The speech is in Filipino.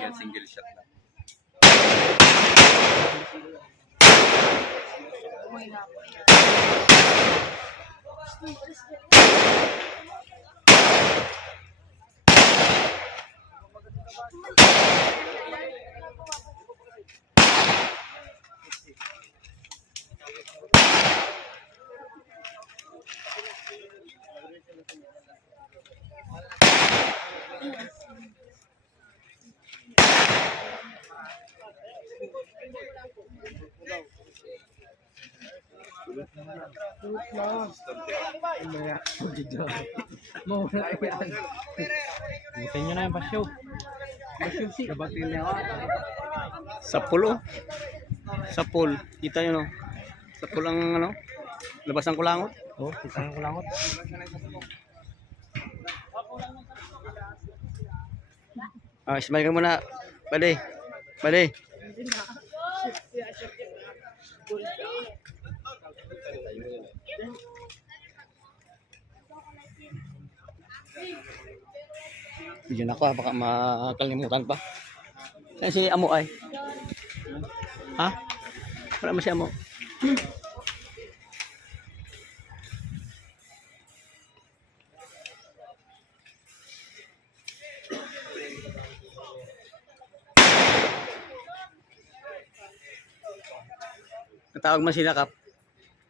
Kolay gelsin gidişatla. Thank you. Single shot lang. Butin nyo na yung basyo. Sa pool oh. Sa pool. Kita nyo no. Sa pool ang ano. Labas ng kulangot. Oh, kita yung kulangot. Ah, smile ka muna. Pwede. Pwede. Bigyan ako ha, baka makalimutan pa. Saan si Amo ay? Ha? Wala mo si Amo. Natawag man sila kap.